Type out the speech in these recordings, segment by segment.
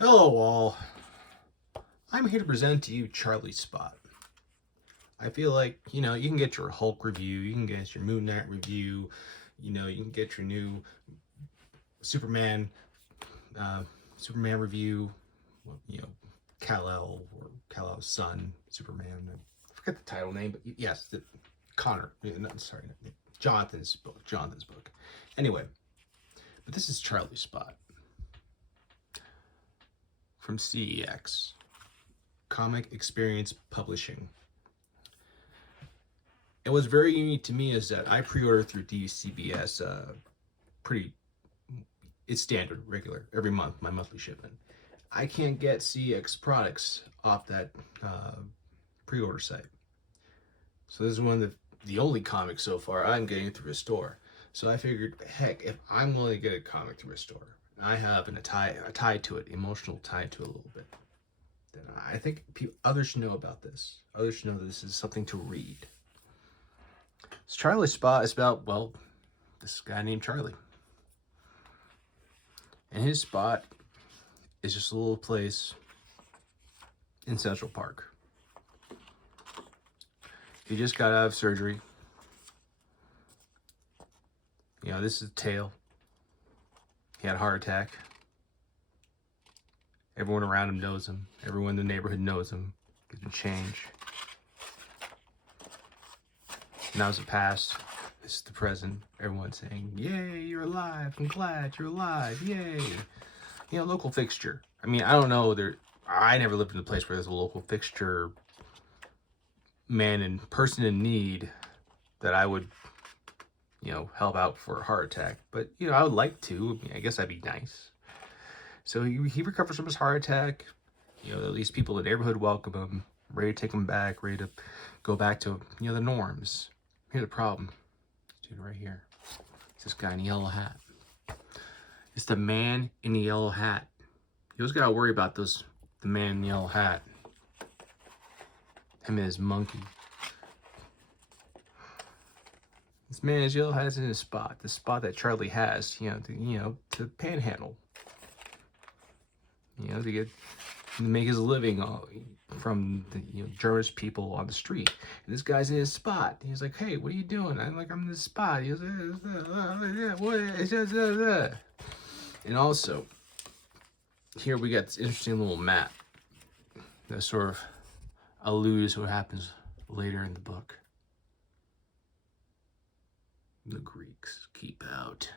Hello all, I'm here to present to you Charlie Spot. I feel like, you can get your Hulk review, you can get your Moon Knight review, you can get your new Superman, uh, Superman review, you know, Kal-El or Kal-El's son, Superman. I forget the title name, but yes, Connor, sorry, Jonathan's book. Anyway, but this is Charlie Spot from CEX. Comic Experience Publishing. And what's very unique to me is that I pre-order through DCBS, it's standard, regular, every month, my monthly shipment. I can't get CX products off that pre-order site. So this is one of the only comics so far I'm getting through a store. So I figured, heck, if I'm willing to get a comic through a store, I have a tie to it, emotional tie to it a little bit, then I think others should know about this. Others should know that this is something to read. So Charlie Spot is about, well, this guy named Charlie. And his spot is just a little place in Central Park. He just got out of surgery. This is a tale. He had a heart attack. Everyone around him knows him. Everyone in the neighborhood knows him. He's been changed. Now it's the past. This is the present. Everyone's saying, "Yay, you're alive! I'm glad you're alive! Yay!" Local fixture. I mean, I don't know. I never lived in a place where there's a local fixture, person in need that I would, help out for a heart attack. But I would like to. I guess that'd be nice. So he recovers from his heart attack. At least people in the neighborhood welcome him, ready to take him back, ready to go back to, the norms. Here's the problem. Dude, right here. It's this guy in the yellow hat. It's the man in the yellow hat. You always gotta worry about the man in the yellow hat. Him and his monkey. This man in his yellow hat is in his spot. The spot that Charlie has, to panhandle. To make his living from the Jewish people on the street. And this guy's in his spot. He's like, "Hey, what are you doing?" I'm in this spot. He goes, what? And also, here we got this interesting little map that sort of alludes to what happens later in the book. The Greeks keep out.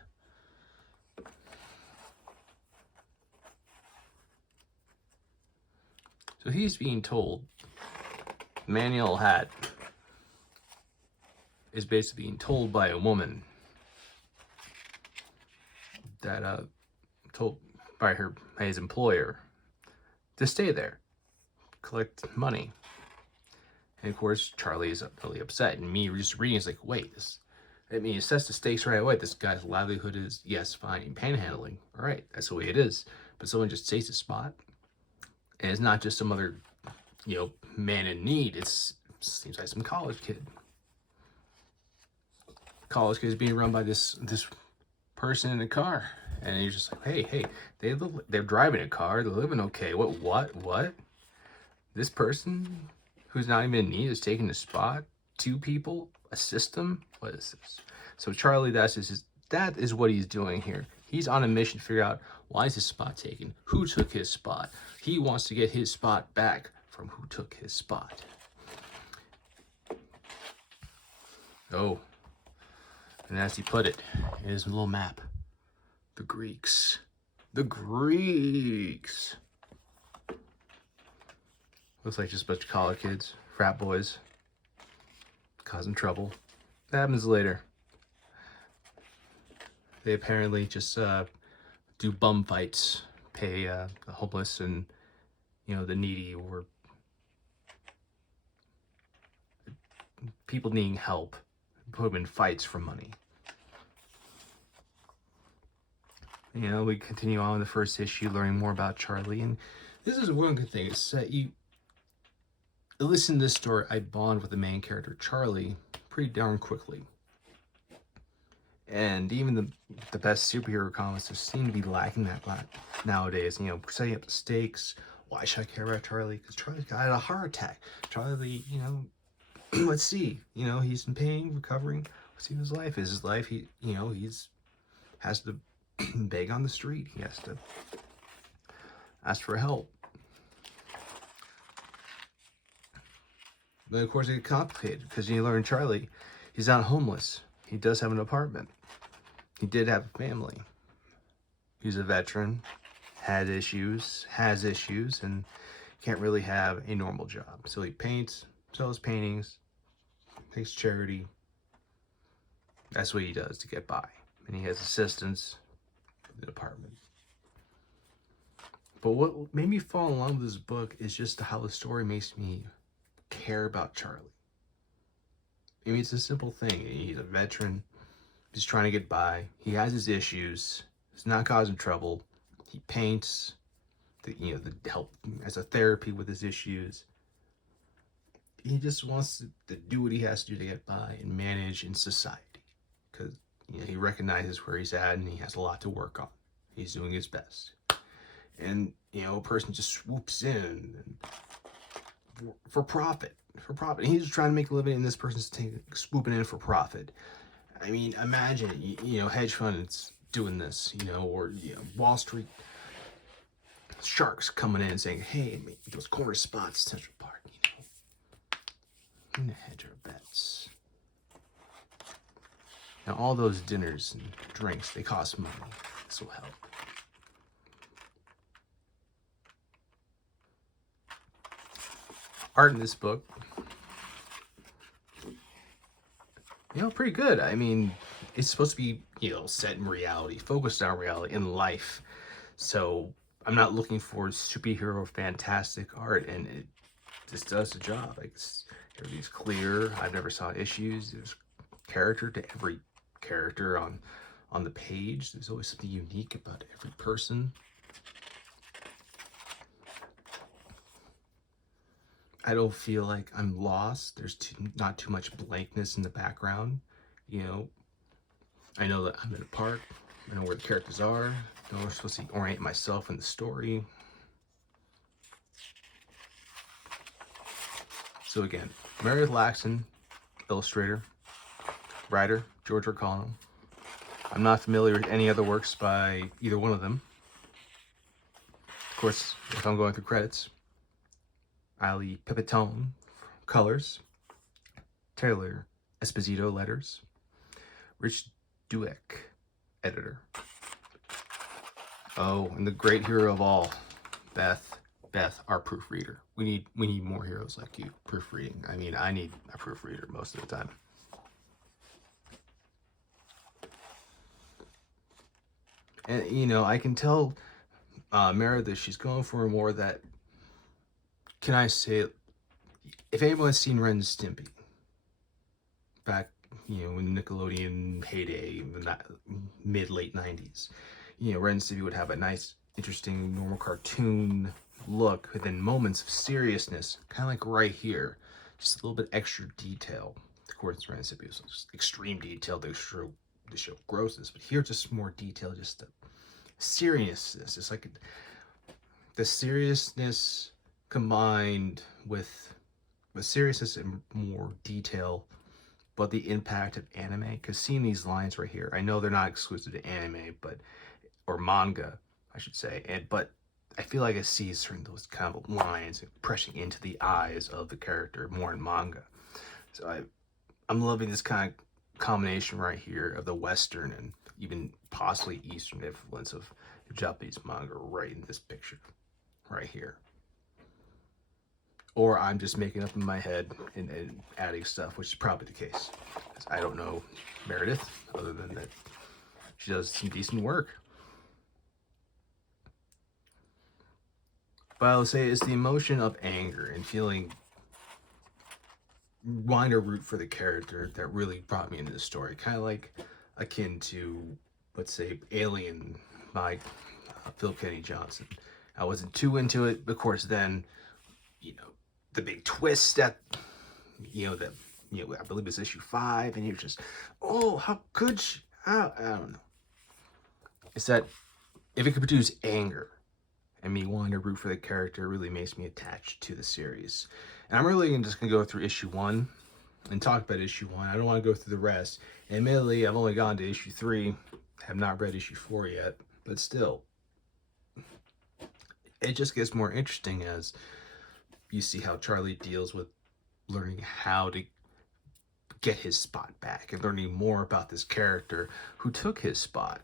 So he's being told, man in the yellow hat is basically being told by a woman that told by his employer to stay there, collect money. And of course, Charlie is really upset. And me just reading is like, wait, it sets the stakes right away. This guy's livelihood is, yes, fine, panhandling. All right, that's the way it is. But someone just takes his spot. And it's not just some other, man in need. It seems like some college kid. College kid is being run by this person in a car. And you're just like, hey, they're driving a car. They're living okay. What? This person who's not even in need is taking a spot? Two people? A system? What is this? So Charlie, that is what he's doing here. He's on a mission to figure out, why is his spot taken? Who took his spot? He wants to get his spot back from who took his spot. Oh, and as he put it, here's a little map. The Greeks. The Greeks. Looks like just a bunch of college kids, frat boys, causing trouble. That happens later. They apparently just do bum fights, pay the homeless and, the needy or people needing help, put them in fights for money. We continue on in the first issue, learning more about Charlie. And this is one good thing. It's that you listen to this story, I bond with the main character, Charlie, pretty darn quickly. And even the best superhero comics just seem to be lacking that nowadays. You know, setting up the stakes. Why should I care about Charlie? Because Charlie's got a heart attack. Charlie, you know, let's see. You know, he's in pain, recovering. Let's see what his life is. His life, he, you know, has to beg on the street. He has to ask for help. Then of course it gets complicated because you learn Charlie, he's not homeless. He does have an apartment. He did have a family. He's a veteran, has issues, and can't really have a normal job. So he paints, sells paintings, takes charity. That's what he does to get by. And he has assistants in the department. But what made me fall in love with this book is just how the story makes me care about Charlie. I mean, it's a simple thing. He's a veteran. He's trying to get by. He has his issues. He's not causing trouble. He paints, you know, the help as a therapy with his issues. He just wants to do what he has to do to get by and manage in society. Because, you know, he recognizes where he's at and he has a lot to work on. He's doing his best. And, you know, a person just swoops in and for profit. And he's trying to make a living and this person's swooping in for profit. I mean, imagine, you know, hedge funds doing this, you know, or, you know, Wall Street sharks coming in and saying, hey, make those corner spots, Central Park, you know. I'm gonna hedge our bets. Now, all those dinners and drinks, they cost money. This will help. Art in this book, you know, pretty good. I mean, it's supposed to be, you know, set in reality, focused on reality in life. So I'm not looking for superhero fantastic art, and it just does the job. Like, everything's clear. I've never saw issues. There's character to every character on the page. There's always something unique about every person. I don't feel like I'm lost. There's not too much blankness in the background. You know, I know that I'm in a park. I know where the characters are. I know I'm supposed to orient myself in the story. So again, Meredith Laxton, illustrator, writer, George Ricano. I'm not familiar with any other works by either one of them. Of course, if I'm going through credits, Ali Pipitone, colors, Taylor Esposito, letters, Rich Dueck, editor. Oh, and the great hero of all, Beth, our proofreader. We need more heroes like you, proofreading. I mean, I need a proofreader most of the time. And, you know, I can tell Meredith, she's going for more that, can I say, if anyone's seen Ren and Stimpy, back, you know, in Nickelodeon heyday, in the mid-late 90s, you know, Ren and Stimpy would have a nice, interesting, normal cartoon look, but then moments of seriousness, kind of like right here, just a little bit extra detail. Of course, Ren and Stimpy was just extreme detail to show grossness, but here just more detail, just the seriousness. It's like the seriousness combined with seriousness and more detail, but the impact of anime. Because seeing these lines right here, I know they're not exclusive to anime, or manga, I should say, but I feel like I see certain those kind of lines pressing into the eyes of the character more in manga. So I'm loving this kind of combination right here of the Western and even possibly Eastern influence of Japanese manga right in this picture, right here. Or I'm just making up in my head and adding stuff, which is probably the case. Because I don't know Meredith, other than that she does some decent work. But I will say it's the emotion of anger and feeling, wanting to root for the character that really brought me into the story. Kind of like akin to, let's say, Alien by Phil Kennedy Johnson. I wasn't too into it, of course, then, you know, the big twist that, you know, I believe it's issue 5, and you're just, oh, how could she? I don't know. It's that if it could produce anger, and me wanting to root for the character really makes me attached to the series. And I'm really just going to go through issue 1 and talk about issue 1. I don't want to go through the rest. And admittedly, I've only gone to issue 3. Have not read issue 4 yet, but still, it just gets more interesting as you see how Charlie deals with learning how to get his spot back and learning more about this character who took his spot.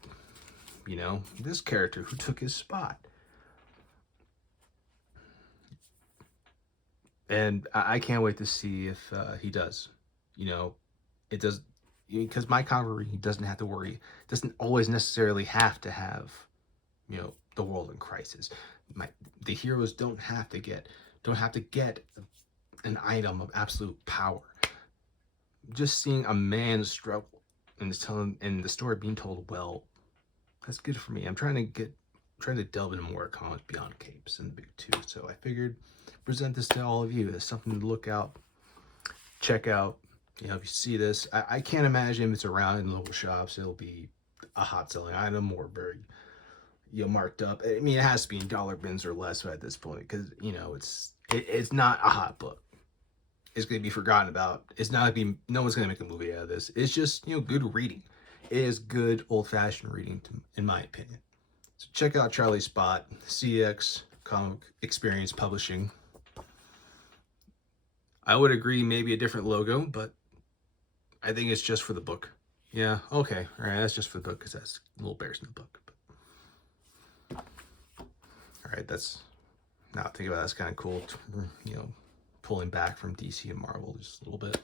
You know, this character who took his spot. And I can't wait to see if he does. You know, it does, because my cavalry doesn't have to worry, doesn't always necessarily have to have, you know, the world in crisis. The heroes don't have to get an item of absolute power. Just seeing a man struggle and the story being told well, that's good for me. I'm trying to delve into more comics beyond capes and the big two. So I figured present this to all of you as something to look out, check out. You know, if you see this, I can't imagine if it's around in local shops, it'll be a hot selling item or very, you know, marked up. I mean, it has to be in dollar bins or less at this point, because, you know, it's not a hot book. It's going to be forgotten about. It's not going to be, no one's going to make a movie out of this. It's just, you know, good reading. It is good old-fashioned reading, in my opinion. So check out Charlie Spot, CX Comic Experience Publishing. I would agree maybe a different logo, but I think it's just for the book. Yeah, okay. All right, that's just for the book because that's little bears in the book. But... all right, that's, now think about it, that's kind of cool. You know, pulling back from DC and Marvel just a little bit.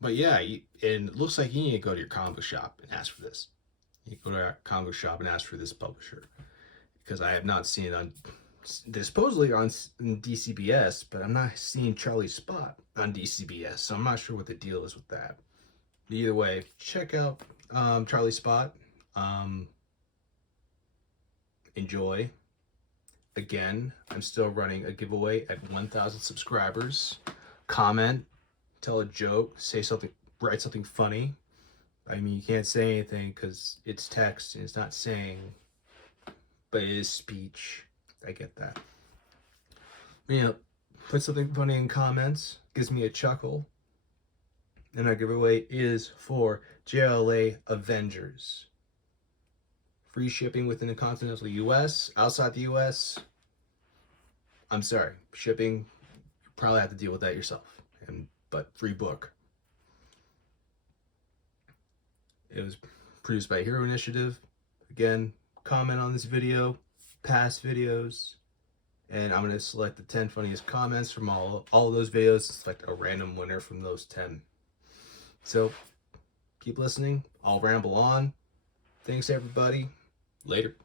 But yeah, and it looks like you need to go to your comic book shop and ask for this. You go to our comic book shop and ask for this publisher, because I have not seen it on, supposedly on DCBS, but I'm not seeing Charlie Spot on DCBS, so I'm not sure what the deal is with that. But either way, check out Charlie Spot. Enjoy. Again, I'm still running a giveaway at 1,000 subscribers. Comment, tell a joke, say something, write something funny. I mean, you can't say anything because it's text and it's not saying, but it is speech. I get that. You know, put something funny in comments, gives me a chuckle. And our giveaway is for JLA Avengers. Free shipping within the continental US. Outside the US, I'm sorry, shipping, you probably have to deal with that yourself. But free book. It was produced by Hero Initiative. Again, comment on this video, past videos, and I'm going to select the 10 funniest comments from all of those videos, select a random winner from those 10. So keep listening. I'll ramble on. Thanks, everybody. Later.